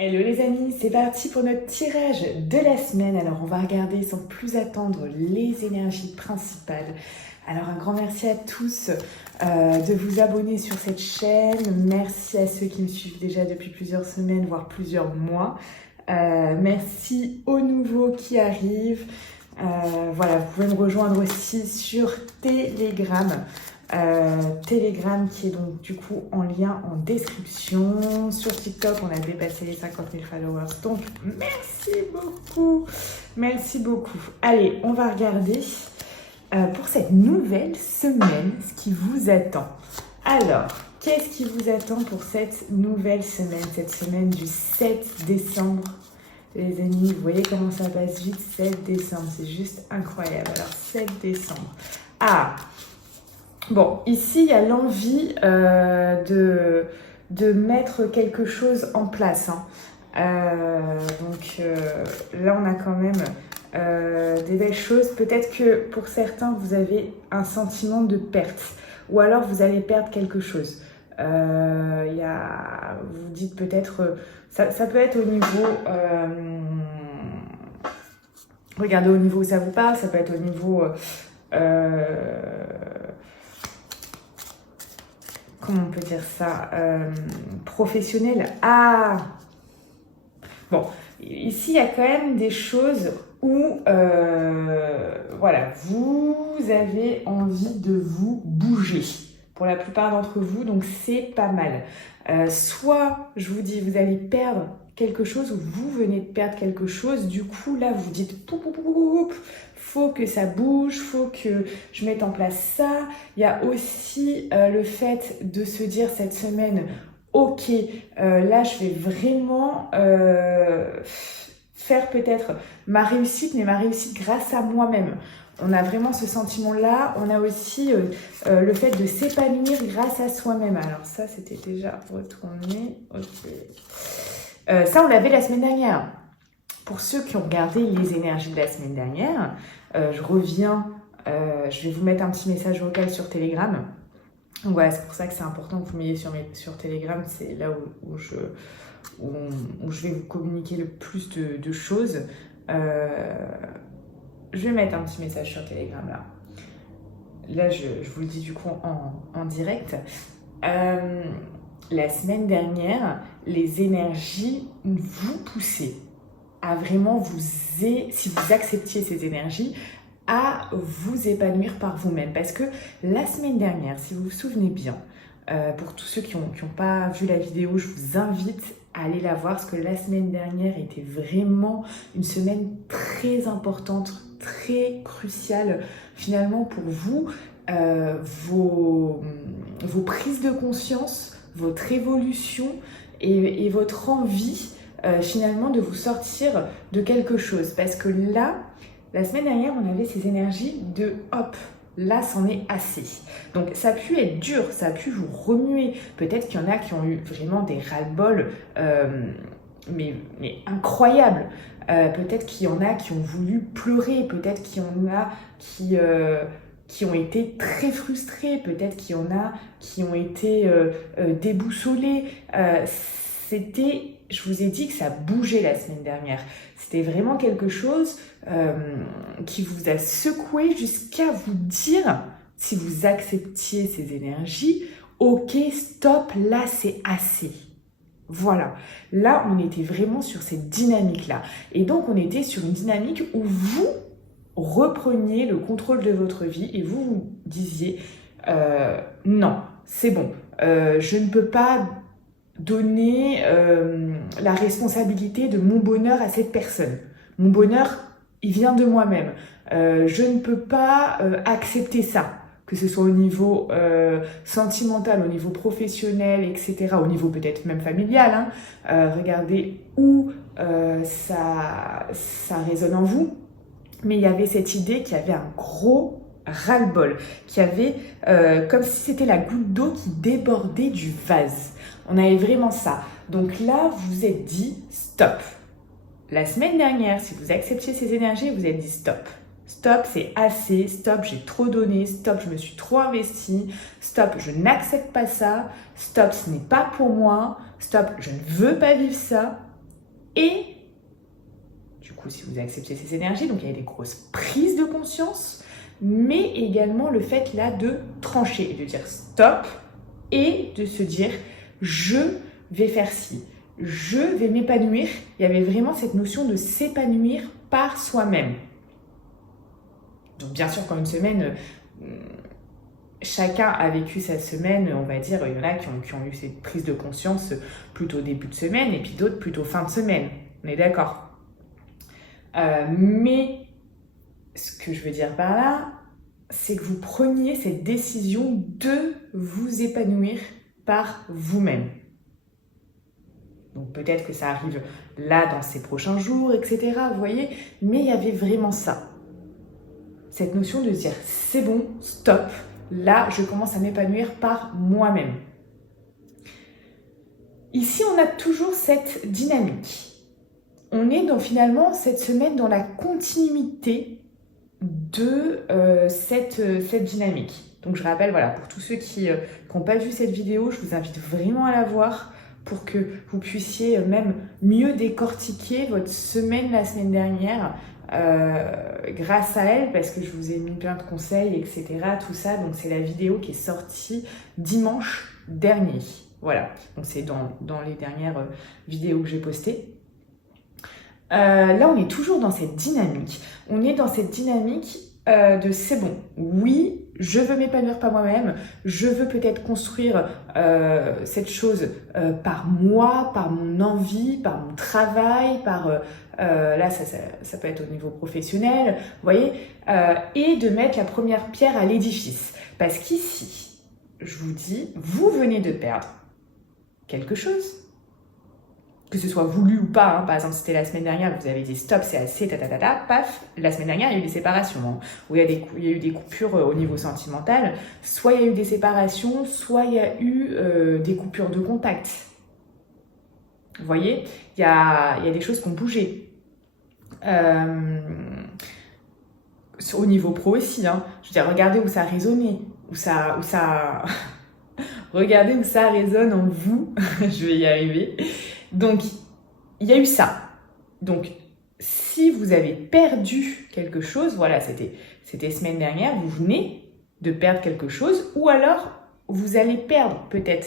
Hello les amis, c'est parti pour notre tirage de la semaine. Alors on va regarder sans plus attendre les énergies principales. Alors un grand merci à tous de vous abonner sur cette chaîne. Merci à ceux qui me suivent déjà depuis plusieurs semaines, voire plusieurs mois. Merci aux nouveaux qui arrivent. Voilà, vous pouvez me rejoindre aussi sur Telegram. Telegram qui est donc du coup en lien en description. Sur TikTok on a dépassé les 50 000 followers, donc merci beaucoup. Allez, on va regarder pour cette nouvelle semaine ce qui vous attend. Alors, qu'est-ce qui vous attend pour cette nouvelle semaine, cette semaine du 7 décembre? Les amis, vous voyez comment ça passe vite, 7 décembre, c'est juste incroyable. Alors 7 décembre, bon, ici, il y a l'envie de mettre quelque chose en place. Donc là, on a quand même des belles choses. Peut-être que pour certains, vous avez un sentiment de perte. Ou alors, vous allez perdre quelque chose. Vous dites peut-être... ça peut être au niveau... regardez au niveau où ça vous parle. Ça peut être au niveau... comment on peut dire ça, professionnel. Bon, ici il y a quand même des choses où voilà, vous avez envie de vous bouger pour la plupart d'entre vous, donc c'est pas mal. Soit je vous dis vous allez perdre quelque chose ou vous venez de perdre quelque chose, du coup là vous dites poup, poup, poup, poup, faut que ça bouge, faut que je mette en place ça. Il y a aussi le fait de se dire cette semaine, ok, là je vais vraiment faire peut-être ma réussite, mais ma réussite grâce à moi-même. On a vraiment ce sentiment-là. On a aussi le fait de s'épanouir grâce à soi-même. Alors ça, c'était déjà retourné. Ok. Ça, on l'avait la semaine dernière. Pour ceux qui ont regardé les énergies de la semaine dernière, je reviens, je vais vous mettre un petit message vocal sur Telegram. Donc voilà, c'est pour ça que c'est important que vous m'ayez sur Telegram. C'est là où je vais vous communiquer le plus de choses. Je vais mettre un petit message sur Telegram là. Là, je vous le dis du coup en direct. La semaine dernière, les énergies vous poussaient à vraiment si vous acceptiez ces énergies, à vous épanouir par vous-même. Parce que la semaine dernière, si vous vous souvenez bien, pour tous ceux qui n'ont pas vu la vidéo, je vous invite à aller la voir, parce que la semaine dernière était vraiment une semaine très importante, très cruciale finalement pour vous, vos prises de conscience, votre évolution et votre envie finalement de vous sortir de quelque chose. Parce que là, la semaine dernière, on avait ces énergies de hop, là, c'en est assez. Donc, ça a pu être dur, ça a pu vous remuer. Peut-être qu'il y en a qui ont eu vraiment des ras-le-bol, mais incroyables. Peut-être qu'il y en a qui ont voulu pleurer. Peut-être qu'il y en a qui ont été très frustrés. Peut-être qu'il y en a qui ont été déboussolés. Je vous ai dit que ça bougeait la semaine dernière. C'était vraiment quelque chose qui vous a secoué jusqu'à vous dire, si vous acceptiez ces énergies, ok, stop, là c'est assez. Voilà, là on était vraiment sur cette dynamique-là. Et donc on était sur une dynamique où vous repreniez le contrôle de votre vie et vous vous disiez, non, c'est bon, je ne peux pas donner la responsabilité de mon bonheur à cette personne. Mon bonheur, il vient de moi-même. Je ne peux pas accepter ça, que ce soit au niveau sentimental, au niveau professionnel, etc., au niveau peut-être même familial. Regardez où ça résonne en vous. Mais il y avait cette idée qu'il y avait un gros ras-le-bol, qu'il y avait comme si c'était la goutte d'eau qui débordait du vase. On avait vraiment ça. Donc là, vous vous êtes dit stop. La semaine dernière, si vous acceptiez ces énergies, vous vous êtes dit stop. Stop, c'est assez. Stop, j'ai trop donné. Stop, je me suis trop investie. Stop, je n'accepte pas ça. Stop, ce n'est pas pour moi. Stop, je ne veux pas vivre ça. Et du coup, si vous acceptez ces énergies, donc il y a des grosses prises de conscience, mais également le fait là de trancher et de dire stop et de se dire je vais faire ci, je vais m'épanouir. Il y avait vraiment cette notion de s'épanouir par soi-même. Donc bien sûr, quand une semaine, chacun a vécu sa semaine, on va dire, il y en a qui ont eu cette prise de conscience plutôt début de semaine et puis d'autres plutôt fin de semaine. On est d'accord. Mais ce que je veux dire par là, c'est que vous preniez cette décision de vous épanouir par vous-même. Donc peut-être que ça arrive là dans ces prochains jours, etc. Vous voyez, mais il y avait vraiment ça. Cette notion de dire c'est bon, stop, là je commence à m'épanouir par moi-même. Ici on a toujours cette dynamique. On est finalement cette semaine dans la continuité de cette dynamique. Donc je rappelle, voilà, pour tous ceux qui n'ont pas vu cette vidéo, je vous invite vraiment à la voir pour que vous puissiez même mieux décortiquer votre semaine la semaine dernière grâce à elle, parce que je vous ai mis plein de conseils, etc. Tout ça, donc c'est la vidéo qui est sortie dimanche dernier. Voilà, donc c'est dans les dernières vidéos que j'ai postées. Là, on est toujours dans cette dynamique. On est dans cette dynamique de c'est bon. Oui, je veux m'épanouir par moi-même. Je veux peut-être construire cette chose par moi, par mon envie, par mon travail, par... là, ça peut être au niveau professionnel, vous voyez, et de mettre la première pierre à l'édifice. Parce qu'ici, je vous dis, vous venez de perdre quelque chose. Que ce soit voulu ou pas, hein. Par exemple, c'était la semaine dernière, vous avez dit stop, c'est assez, paf, la semaine dernière, il y a eu des séparations, hein, où il y a eu des coupures au niveau sentimental, soit il y a eu des séparations, soit il y a eu des coupures de contact. Vous voyez, il y a des choses qui ont bougé. Au niveau pro aussi, hein. Je veux dire, regardez où ça a résonné, regardez où ça résonne en vous, je vais y arriver. Donc, il y a eu ça. Donc, si vous avez perdu quelque chose, voilà, c'était semaine dernière, vous venez de perdre quelque chose, ou alors vous allez perdre peut-être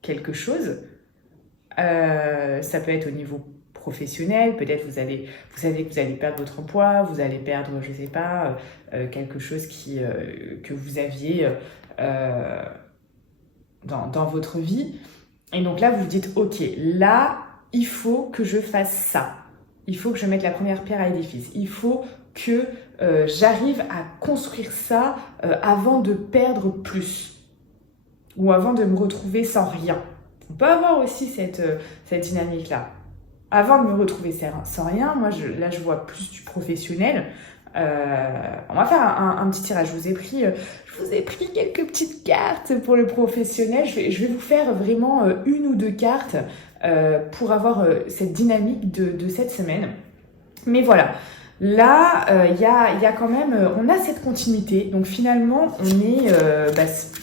quelque chose. Ça peut être au niveau professionnel, peut-être vous savez que vous allez perdre votre emploi, vous allez perdre, je sais pas, quelque chose que vous aviez dans votre vie. Et donc là, vous vous dites, ok, là, il faut que je fasse ça. Il faut que je mette la première pierre à l'édifice. Il faut que j'arrive à construire ça avant de perdre plus. Ou avant de me retrouver sans rien. On peut avoir aussi cette dynamique-là. Avant de me retrouver sans rien, moi, là, je vois plus du professionnel. On va faire un petit tirage. Je vous ai pris quelques petites cartes pour le professionnel. Je vais vous faire vraiment une ou deux cartes pour avoir cette dynamique de cette semaine. Mais voilà, là, il y a quand même, on a cette continuité. Donc finalement, on est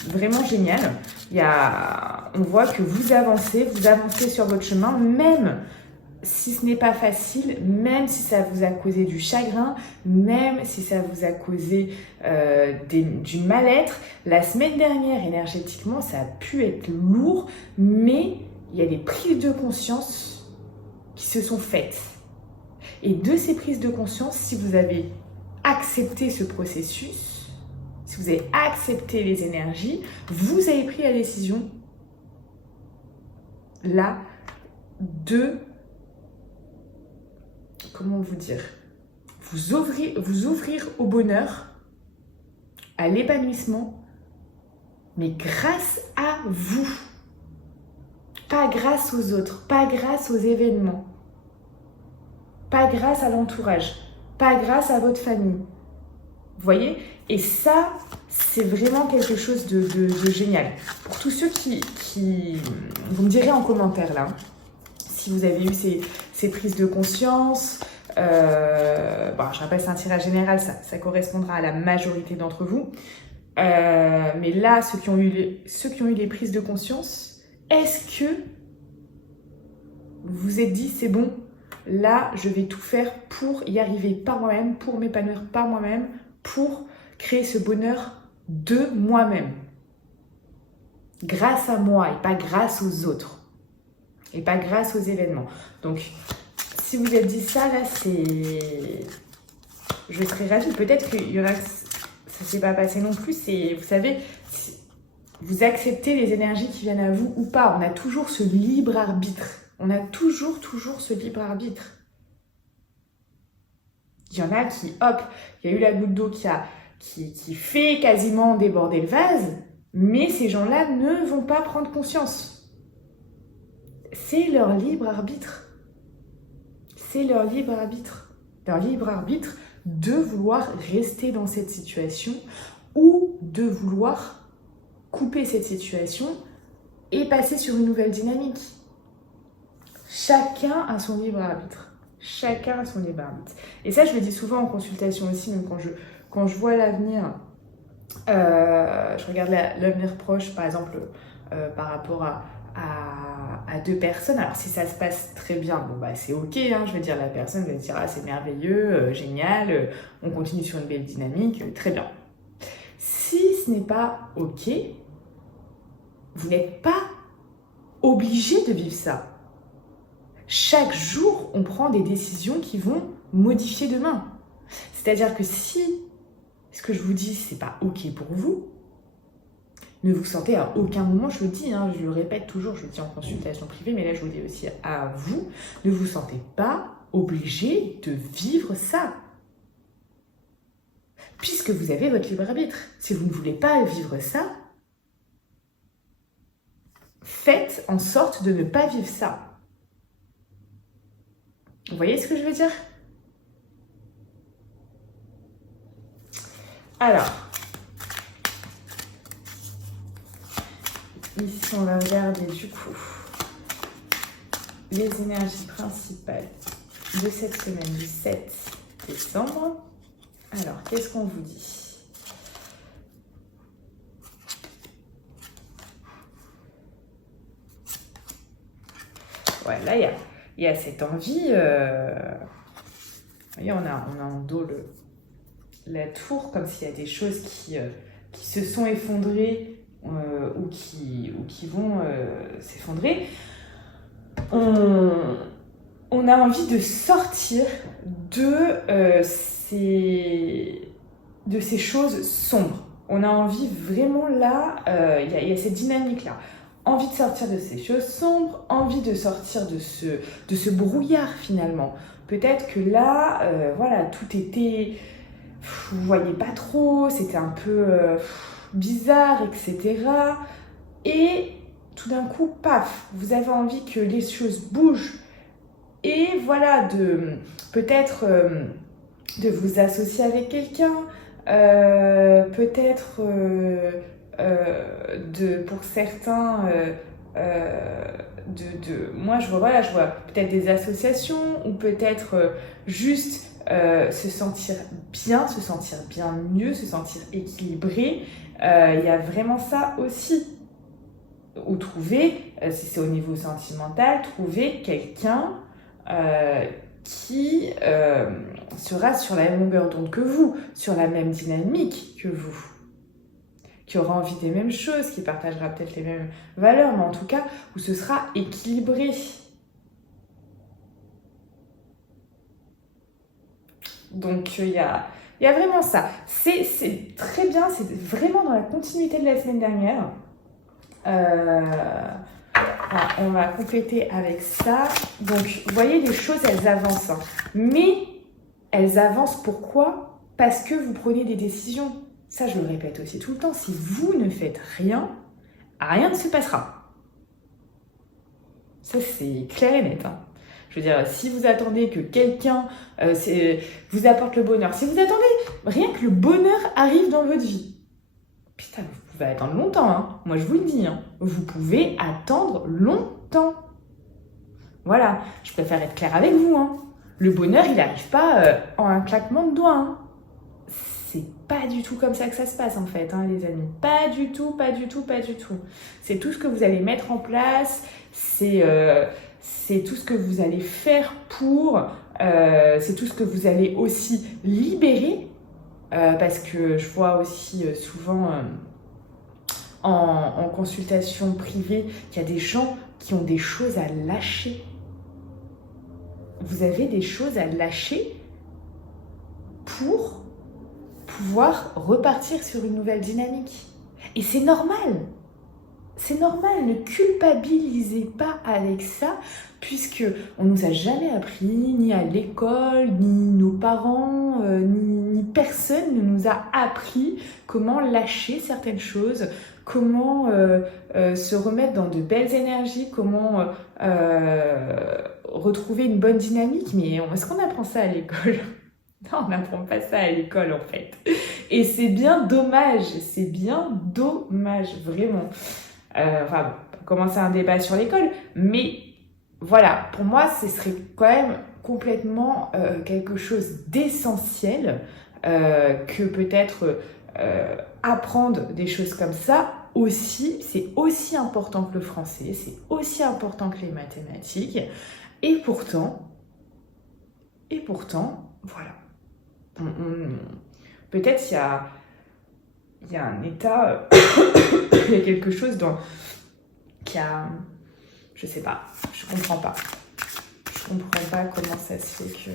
vraiment génial. On voit que vous avancez sur votre chemin, même si ce n'est pas facile, même si ça vous a causé du chagrin, même si ça vous a causé du mal-être. La semaine dernière, énergétiquement, ça a pu être lourd, mais il y a des prises de conscience qui se sont faites. Et de ces prises de conscience, si vous avez accepté ce processus, si vous avez accepté les énergies, vous avez pris la décision, là, de... Comment vous dire, vous ouvrir au bonheur, à l'épanouissement, mais grâce à vous. Pas grâce aux autres, pas grâce aux événements, pas grâce à l'entourage, pas grâce à votre famille. Vous voyez? Et ça, c'est vraiment quelque chose de génial. Pour tous ceux qui... Vous me direz en commentaire là, si vous avez eu ces prises de conscience. Je rappelle, c'est un tirage général, ça correspondra à la majorité d'entre vous. Mais là, ceux qui ont eu les prises de conscience, est-ce que vous vous êtes dit, c'est bon, là, je vais tout faire pour y arriver par moi-même, pour m'épanouir par moi-même, pour créer ce bonheur de moi-même. Grâce à moi et pas grâce aux autres. Et pas grâce aux événements. Donc, si vous êtes dit ça, là, c'est... Je serais ravie. Peut-être qu'il y en a que ça ne s'est pas passé non plus. C'est, vous savez, vous acceptez les énergies qui viennent à vous ou pas. On a toujours ce libre arbitre. On a toujours ce libre arbitre. Il y en a qui, hop, il y a eu la goutte d'eau qui fait quasiment déborder le vase, mais ces gens-là ne vont pas prendre conscience. C'est leur libre arbitre. C'est leur libre arbitre. Leur libre arbitre de vouloir rester dans cette situation ou de vouloir couper cette situation et passer sur une nouvelle dynamique. Chacun a son libre arbitre. Chacun a son libre arbitre. Et ça, je le dis souvent en consultation aussi, même quand je vois l'avenir, je regarde l'avenir proche, par exemple, par rapport à deux personnes. Alors, si ça se passe très bien, bon, bah, c'est ok, hein, je veux dire, la personne va se dire, ah, c'est merveilleux, génial, on continue sur une belle dynamique, très bien. Si ce n'est pas ok, vous n'êtes pas obligé de vivre ça. Chaque jour, on prend des décisions qui vont modifier demain. C'est-à-dire que si ce que je vous dis, c'est pas ok pour vous, ne vous sentez à aucun moment, je le dis, hein, je le répète toujours, je le dis en consultation privée, mais là je vous le dis aussi à vous, ne vous sentez pas obligé de vivre ça. Puisque vous avez votre libre arbitre. Si vous ne voulez pas vivre ça, faites en sorte de ne pas vivre ça. Vous voyez ce que je veux dire? Alors, ici on va regarder du coup les énergies principales de cette semaine du 7 décembre. Alors, qu'est-ce qu'on vous dit? Ouais, là, il y a cette envie. Vous voyez, on a en dos la tour, comme s'il y a des choses qui se sont effondrées ou qui vont s'effondrer. On a envie de sortir de ces choses sombres. On a envie vraiment là, il y a cette dynamique-là. Envie de sortir de ces choses sombres, envie de sortir de ce brouillard finalement. Peut-être que là, voilà, tout était... Vous voyez pas trop, c'était un peu bizarre, etc. Et tout d'un coup, paf, vous avez envie que les choses bougent. Et voilà, peut-être de vous associer avec quelqu'un, peut-être pour certains, moi je vois peut-être des associations ou peut-être juste se sentir bien mieux, se sentir équilibré. Il y a vraiment ça aussi. Ou trouver, si c'est au niveau sentimental, trouver quelqu'un qui sera sur la même longueur d'onde que vous, sur la même dynamique que vous, qui aura envie des mêmes choses, qui partagera peut-être les mêmes valeurs, mais en tout cas, où ce sera équilibré. Donc, il y a vraiment ça. C'est très bien, c'est vraiment dans la continuité de la semaine dernière. On va compléter avec ça. Donc, vous voyez, les choses, elles avancent. Hein. Mais elles avancent pourquoi? Parce que vous prenez des décisions. Ça, je le répète aussi tout le temps. Si vous ne faites rien, rien ne se passera. Ça, c'est clair et net. Hein. Je veux dire, si vous attendez que quelqu'un vous apporte le bonheur, si vous attendez rien que le bonheur arrive dans votre vie, putain, vous pouvez attendre longtemps. Hein. Moi, je vous le dis. Hein. Vous pouvez attendre longtemps. Voilà, je préfère être claire avec vous. Hein. Le bonheur, il n'arrive pas en un claquement de doigts. Hein. C'est pas du tout comme ça que ça se passe en fait, hein, les amis. Pas du tout. C'est tout ce que vous allez mettre en place. C'est c'est tout ce que vous allez faire pour, c'est tout ce que vous allez aussi libérer, parce que je vois aussi souvent en consultation privée qu'il y a des gens qui ont des choses à lâcher. Vous avez des choses à lâcher pour pouvoir repartir sur une nouvelle dynamique. Et c'est normal. C'est normal, ne culpabilisez pas avec ça, puisque on nous a jamais appris, ni à l'école, ni nos parents, ni personne ne nous a appris comment lâcher certaines choses, comment se remettre dans de belles énergies, comment retrouver une bonne dynamique. Mais est-ce qu'on apprend ça à l'école? Non, on n'apprend pas ça à l'école en fait. Et c'est bien dommage, vraiment. Enfin, bon, commencer un débat sur l'école, mais voilà, pour moi, ce serait quand même complètement quelque chose d'essentiel que peut-être apprendre des choses comme ça aussi, c'est aussi important que le français, c'est aussi important que les mathématiques, et pourtant, voilà. Peut-être il y a un état, il y a quelque chose qui a, je sais pas, je comprends pas comment ça se fait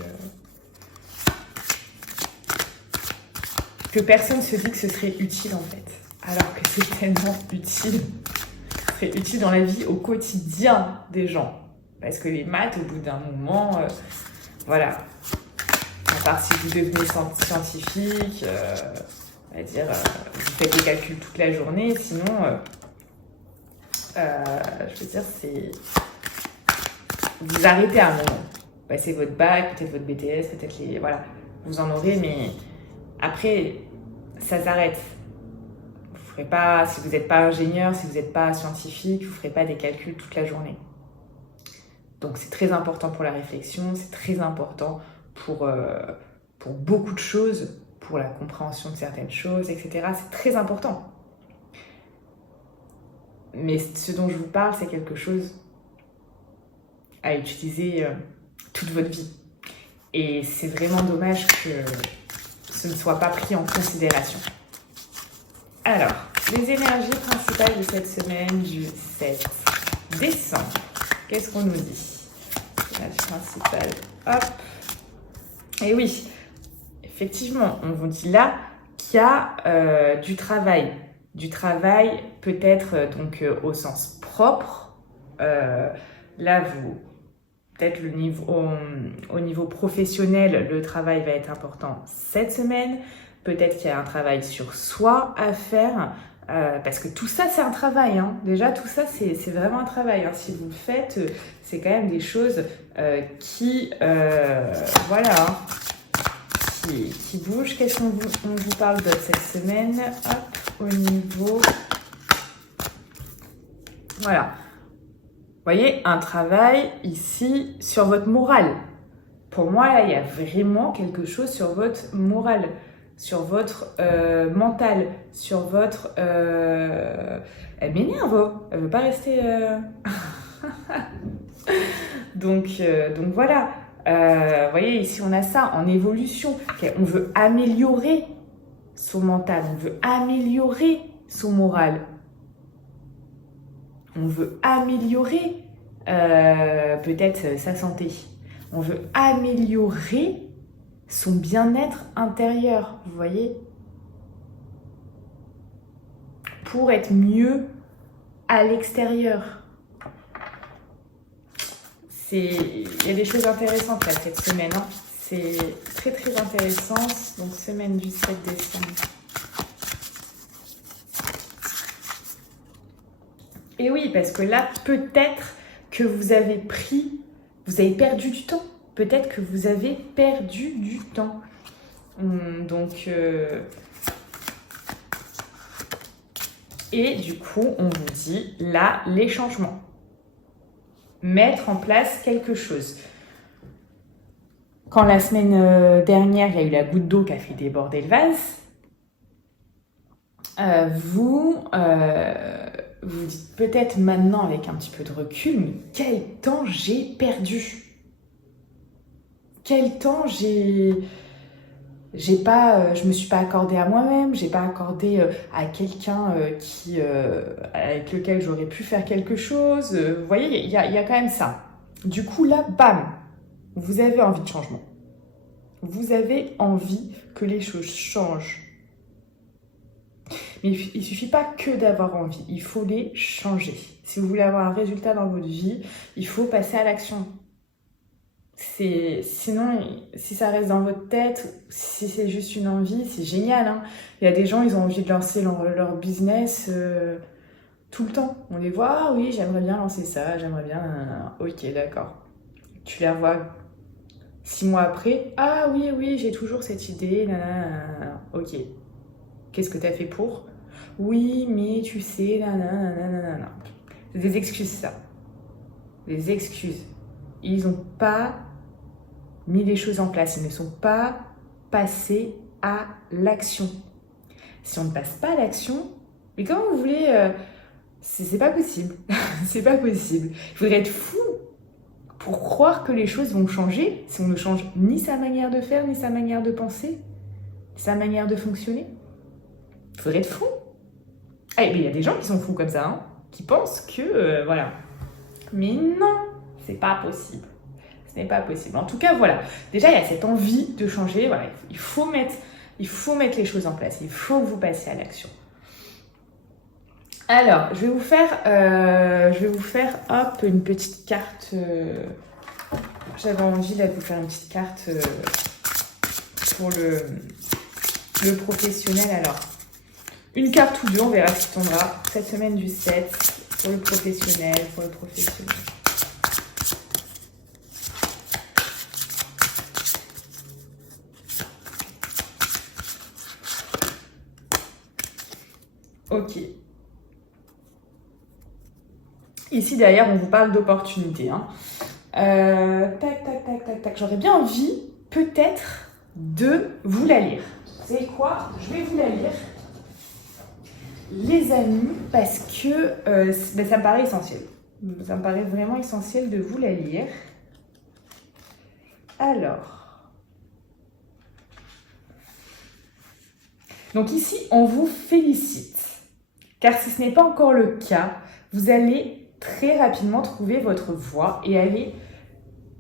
que personne se dit que ce serait utile en fait, alors que c'est tellement utile, ce serait utile dans la vie au quotidien des gens, parce que les maths au bout d'un moment, voilà. À part si vous devenez scientifique, on va dire, vous faites des calculs toute la journée, sinon, je veux dire, vous arrêtez à un moment. Vous passez votre bac, peut-être votre BTS, peut-être voilà, vous en aurez, mais après, ça s'arrête. Vous ferez pas, si vous n'êtes pas ingénieur, si vous n'êtes pas scientifique, vous ne ferez pas des calculs toute la journée. Donc c'est très important pour la réflexion, c'est très important pour beaucoup de choses, pour la compréhension de certaines choses, etc. C'est très important. Mais ce dont je vous parle, c'est quelque chose à utiliser toute votre vie. Et c'est vraiment dommage que ce ne soit pas pris en considération. Alors, les énergies principales de cette semaine du 7 décembre. Qu'est-ce qu'on nous dit? L'énergie principale, hop. Et oui, effectivement, on vous dit là qu'il y a du travail. Du travail peut-être donc au sens propre. Là, peut-être au niveau professionnel, le travail va être important cette semaine. Peut-être qu'il y a un travail sur soi à faire. Parce que tout ça, c'est un travail. Hein. Déjà, tout ça, c'est vraiment un travail. Hein. Si vous le faites, c'est quand même des choses qui bougent. Qu'est-ce qu'on vous parle d'autre cette semaine? Hop, au niveau... Voilà. Vous voyez, un travail ici sur votre morale. Pour moi, là, il y a vraiment quelque chose sur votre morale, sur votre mental, sur votre... Elle m'énerve, elle veut pas rester... donc voilà. Vous voyez, ici, on a ça en évolution. On veut améliorer son mental, on veut améliorer son moral. On veut améliorer peut-être sa santé. On veut améliorer son bien-être intérieur, vous voyez, pour être mieux à l'extérieur. Il y a des choses intéressantes là cette semaine. Hein. C'est très très intéressant. Donc semaine du 7 décembre. Et oui, parce que là, peut-être que vous avez perdu du temps. Peut-être que vous avez perdu du temps. Donc, et du coup, on vous dit, là, les changements. Mettre en place quelque chose. Quand la semaine dernière, il y a eu la goutte d'eau qui a fait déborder le vase, vous vous dites peut-être maintenant avec un petit peu de recul, mais quel temps j'ai perdu? Quel temps je me suis pas accordé à moi-même, j'ai pas accordé à quelqu'un avec lequel j'aurais pu faire quelque chose. Vous voyez, il y a quand même ça. Du coup, là, bam, vous avez envie de changement. Vous avez envie que les choses changent. Mais il ne suffit pas que d'avoir envie, il faut les changer. Si vous voulez avoir un résultat dans votre vie, il faut passer à l'action. Sinon, si ça reste dans votre tête, si c'est juste une envie, c'est génial. Hein. Il y a des gens, ils ont envie de lancer leur business tout le temps. On les voit, ah oui, j'aimerais bien lancer ça, j'aimerais bien... Ok, d'accord. Tu les revois 6 mois après, ah oui, j'ai toujours cette idée, nanana. Ok. Qu'est-ce que tu as fait pour? Oui, mais tu sais, nanana. C'est des excuses, ça. Des excuses. Ils n'ont pas mis les choses en place. Ils ne sont pas passés à l'action. Si on ne passe pas à l'action, mais comment vous voulez... c'est pas possible. C'est pas possible. Il faudrait être fou pour croire que les choses vont changer si on ne change ni sa manière de faire, ni sa manière de penser, ni sa manière de fonctionner. Il faudrait être fou. Ah, mais il y a des gens qui sont fous comme ça, hein, qui pensent que... voilà. Mais non, c'est pas possible. Ce n'est pas possible. En tout cas, voilà. Déjà, il y a cette envie de changer. Voilà, il faut mettre les choses en place. Il faut que vous passiez à l'action. Alors, je vais vous faire hop, une petite carte. J'avais envie là, de vous faire une petite carte pour le professionnel. Alors, une carte ou deux, on verra ce qui tombera. Cette semaine du 7, pour le professionnel, Ok. Ici, derrière, on vous parle d'opportunités. Hein. Tac. J'aurais bien envie, peut-être, de vous la lire. Vous savez quoi? Je vais vous la lire, les amis, parce que ça me paraît essentiel. Ça me paraît vraiment essentiel de vous la lire. Alors. Donc ici, on vous félicite. Car si ce n'est pas encore le cas, vous allez très rapidement trouver votre voie et aller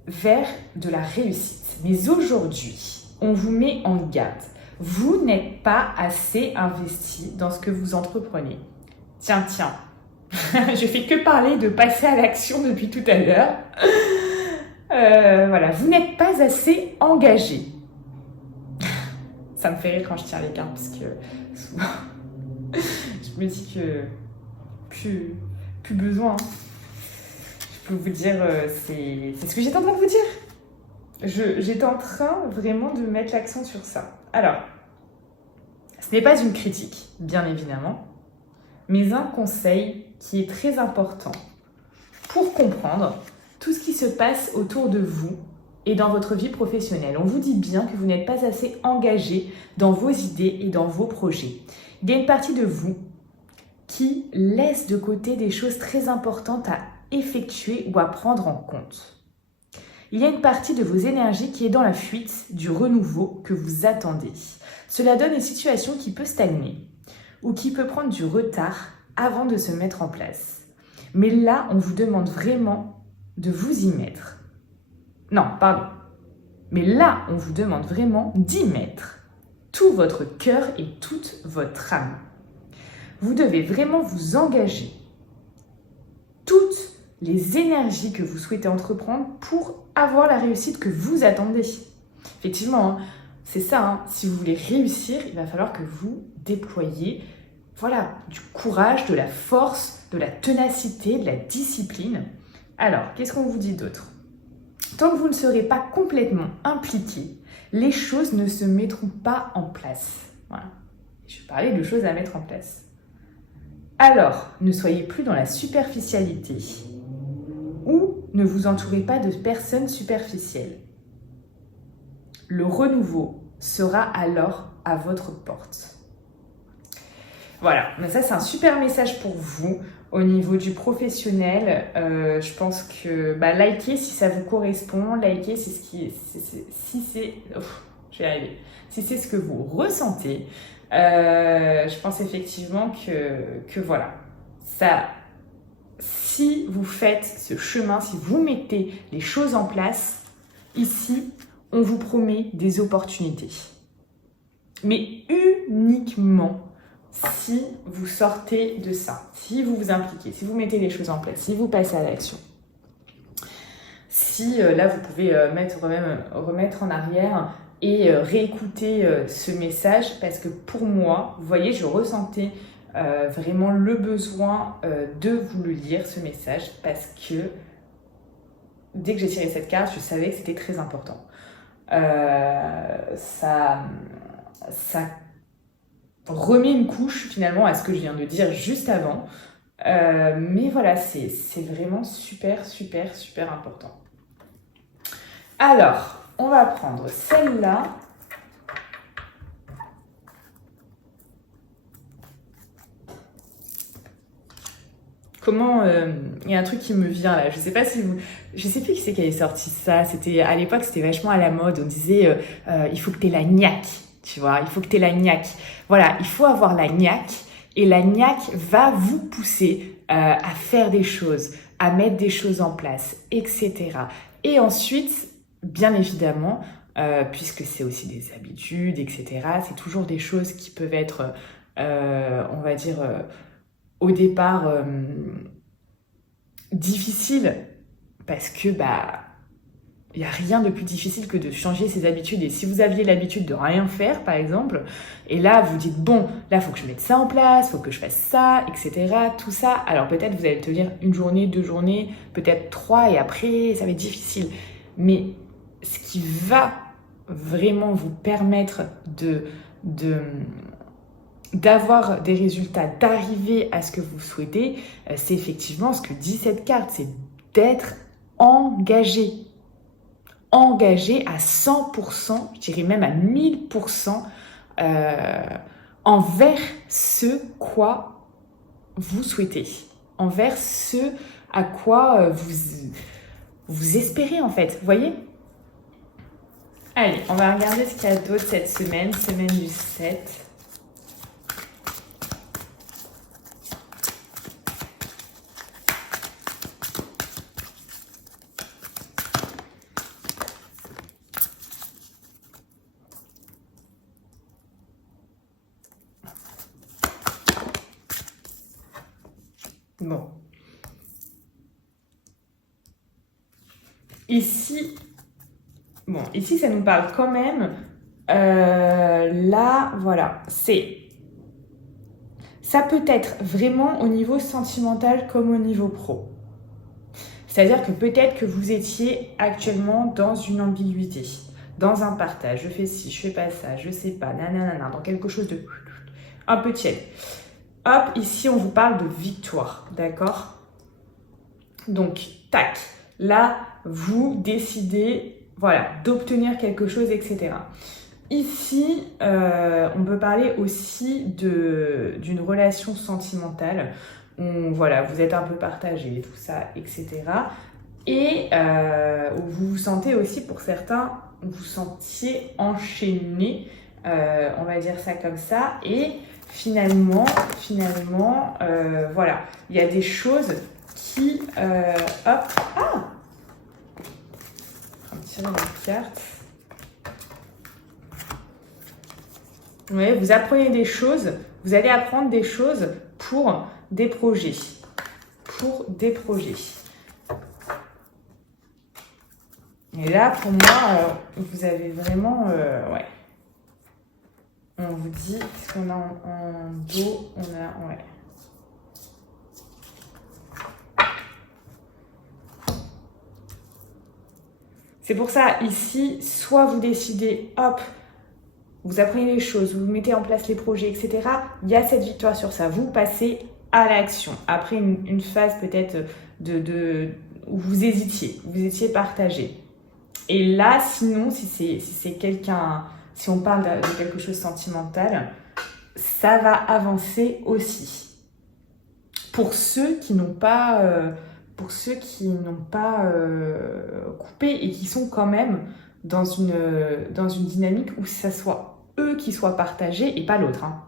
vers de la réussite. Mais aujourd'hui, on vous met en garde. Vous n'êtes pas assez investi dans ce que vous entreprenez. Tiens. Je fais que parler de passer à l'action depuis tout à l'heure. Voilà, vous n'êtes pas assez engagé. Ça me fait rire quand je tire les cartes parce que souvent, je me dis que plus besoin. Hein. Je peux vous dire, c'est ce que j'étais en train de vous dire. J'étais en train vraiment de mettre l'accent sur ça. Alors, ce n'est pas une critique, bien évidemment, mais un conseil qui est très important pour comprendre tout ce qui se passe autour de vous et dans votre vie professionnelle. On vous dit bien que vous n'êtes pas assez engagé dans vos idées et dans vos projets. Il y a une partie de vous qui laisse de côté des choses très importantes à effectuer ou à prendre en compte. Il y a une partie de vos énergies qui est dans la fuite du renouveau que vous attendez. Cela donne une situation qui peut stagner ou qui peut prendre du retard avant de se mettre en place. Mais là, on vous demande vraiment de vous y mettre. Non, pardon. Mais là, on vous demande vraiment d'y mettre tout votre cœur et toute votre âme. Vous devez vraiment vous engager. Toutes les énergies que vous souhaitez entreprendre pour avoir la réussite que vous attendez. Effectivement, hein, c'est ça. Hein, si vous voulez réussir, il va falloir que vous déployiez du courage, de la force, de la ténacité, de la discipline. Alors, qu'est-ce qu'on vous dit d'autre? Tant que vous ne serez pas complètement impliqué, les choses ne se mettront pas en place. Voilà. Je vais parler de choses à mettre en place. Alors, ne soyez plus dans la superficialité ou ne vous entourez pas de personnes superficielles. Le renouveau sera alors à votre porte. Voilà, mais ça c'est un super message pour vous. Au niveau du professionnel, je pense que likez si ça vous correspond, likez si je vais y arriver. Si c'est ce que vous ressentez, je pense effectivement que voilà, ça, si vous faites ce chemin, si vous mettez les choses en place, ici, on vous promet des opportunités. Mais uniquement si vous sortez de ça, si vous vous impliquez, si vous mettez les choses en place, si vous passez à l'action. Si là, vous pouvez remettre en arrière et réécouter ce message, parce que pour moi, vous voyez, je ressentais vraiment le besoin de vous le lire, ce message, parce que dès que j'ai tiré cette carte, je savais que c'était très important. Ça remet une couche finalement à ce que je viens de dire juste avant. Mais voilà, c'est vraiment super, super, super important. Alors, on va prendre celle-là. Comment il y a un truc qui me vient là, je sais plus qui c'est qui avait sorti ça. C'était à l'époque, c'était vachement à la mode. On disait il faut que t'aies la niaque, tu vois, il faut que t'aies la niaque. Voilà, il faut avoir la niaque et la niaque va vous pousser à faire des choses, à mettre des choses en place, etc. Et ensuite, bien évidemment, puisque c'est aussi des habitudes, etc. C'est toujours des choses qui peuvent être, on va dire, au départ difficiles, parce que il n'y a rien de plus difficile que de changer ses habitudes. Et si vous aviez l'habitude de rien faire, par exemple, et là, vous dites, bon, là, il faut que je mette ça en place, il faut que je fasse ça, etc., tout ça. Alors peut-être vous allez tenir une journée, 2 journées, peut-être 3, et après, ça va être difficile. Mais ce qui va vraiment vous permettre d'avoir des résultats, d'arriver à ce que vous souhaitez, c'est effectivement ce que dit cette carte, c'est d'être engagé. Engagé à 100%, je dirais même à 1000%, envers ce quoi vous souhaitez, envers ce à quoi vous espérez en fait, vous voyez ? Allez, on va regarder ce qu'il y a d'autre cette semaine du 7. Bon. Ici, ça nous parle quand même. Là, voilà, ça peut être vraiment au niveau sentimental comme au niveau pro. C'est-à-dire que peut-être que vous étiez actuellement dans une ambiguïté, dans un partage. Je fais ci, je fais pas ça, je sais pas, nanana, dans quelque chose de un peu tiède. Hop, ici, on vous parle de victoire, d'accord ? Donc, tac, là, vous décidez, voilà, d'obtenir quelque chose, etc. Ici, on peut parler aussi d'une relation sentimentale. Voilà, vous êtes un peu partagé, tout ça, etc. Et vous vous sentez aussi, pour certains, vous sentiez enchaîné, on va dire ça comme ça, et finalement, voilà, il y a des choses qui, hop, on va tirer la carte. Ouais, vous apprenez des choses, vous allez apprendre des choses pour des projets, Et là, pour moi, vous avez vraiment, ouais. On vous dit, qu'est-ce qu'on a en dos, ouais. C'est pour ça, ici, soit vous décidez, hop, vous apprenez les choses, vous mettez en place les projets, etc. Il y a cette victoire sur ça. Vous passez à l'action. Après une phase peut-être où vous étiez partagé. Et là, sinon, si c'est quelqu'un, si on parle de quelque chose de sentimental, ça va avancer aussi. Pour ceux qui n'ont pas, coupé et qui sont quand même dans une dynamique où ça soit eux qui soient partagés et pas l'autre. Hein.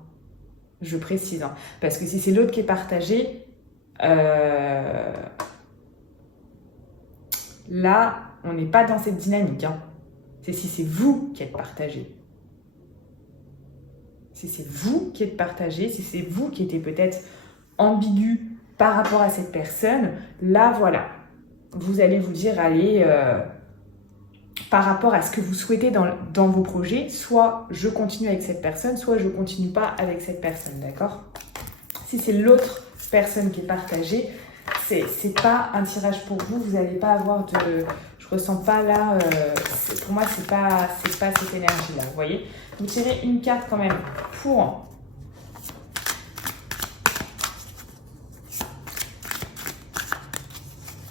Je précise. Hein. Parce que si c'est l'autre qui est partagé, là, on n'est pas dans cette dynamique. Hein. C'est si c'est vous qui êtes partagé. Si c'est vous qui êtes partagé, si c'est vous qui étiez peut-être ambigu par rapport à cette personne, là, voilà. Vous allez vous dire, allez, par rapport à ce que vous souhaitez dans vos projets, soit je continue avec cette personne, soit je ne continue pas avec cette personne, d'accord? Si c'est l'autre personne qui est partagée, c'est pas un tirage pour vous, vous n'allez pas avoir de... Je ressens pas là, pour moi, c'est pas cette énergie-là, vous voyez? Vous tirez une carte quand même pour...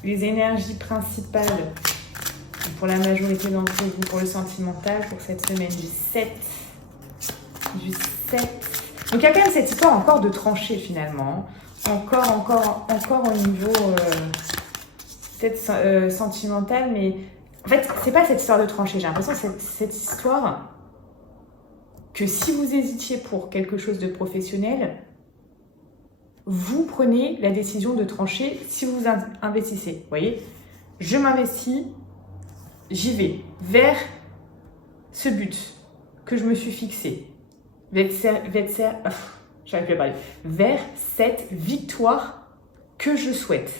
les énergies principales pour la majorité d'entre vous, pour le sentimental, pour cette semaine du 7. Du 7. Donc il y a quand même cette histoire encore de trancher finalement. Encore au niveau peut-être sentimental, mais en fait, c'est pas cette histoire de trancher. J'ai l'impression que cette histoire que si vous hésitiez pour quelque chose de professionnel, vous prenez la décision de trancher si vous investissez. Vous voyez, je m'investis, j'y vais vers ce but que je me suis fixé, vers cette victoire que je souhaite.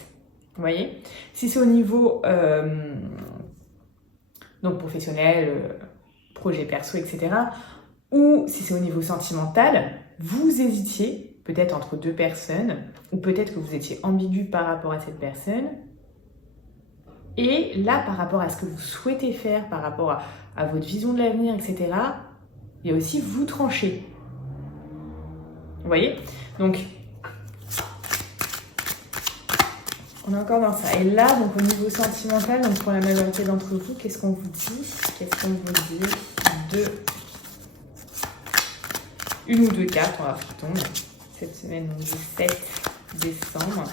Vous voyez, si c'est au niveau donc professionnel, projet perso, etc., ou si c'est au niveau sentimental, vous hésitiez peut-être entre deux personnes, ou peut-être que vous étiez ambigu par rapport à cette personne. Et là, par rapport à ce que vous souhaitez faire, par rapport à votre vision de l'avenir, etc., il y a aussi vous trancher. Vous voyez? Donc, on est encore dans ça. Et là, donc au niveau sentimental, donc pour la majorité d'entre vous, qu'est-ce qu'on vous dit? Qu'est-ce qu'on vous dit? Une ou deux cartes, on va voir qui tombe. Cette semaine, donc du 7 décembre.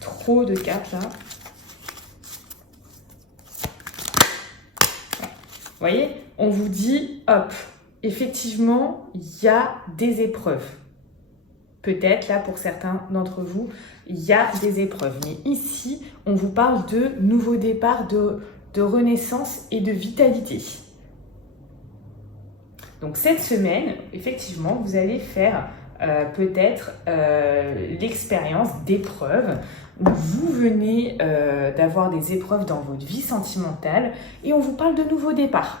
Trop de cartes là. Vous voyez, on vous dit, hop, effectivement, il y a des épreuves. Peut-être là, pour certains d'entre vous, il y a des épreuves. Mais ici, on vous parle de nouveau départ, de renaissance et de vitalité. Donc cette semaine, effectivement, vous allez faire peut-être l'expérience d'épreuves où vous venez d'avoir des épreuves dans votre vie sentimentale et on vous parle de nouveau départ.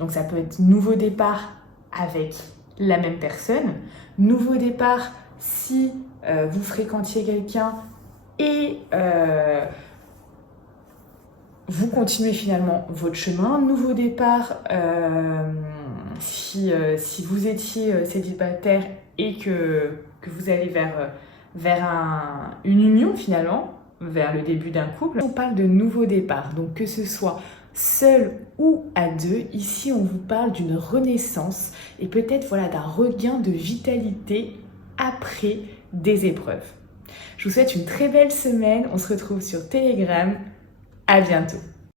Donc ça peut être nouveau départ avec la même personne, nouveau départ si vous fréquentiez quelqu'un et vous continuez finalement votre chemin, nouveau départ si vous étiez célibataire et que vous allez vers une union finalement, vers le début d'un couple. On parle de nouveau départ, donc que ce soit seul ou à deux, ici on vous parle d'une renaissance et peut-être voilà, d'un regain de vitalité après des épreuves. Je vous souhaite une très belle semaine, on se retrouve sur Telegram, à bientôt.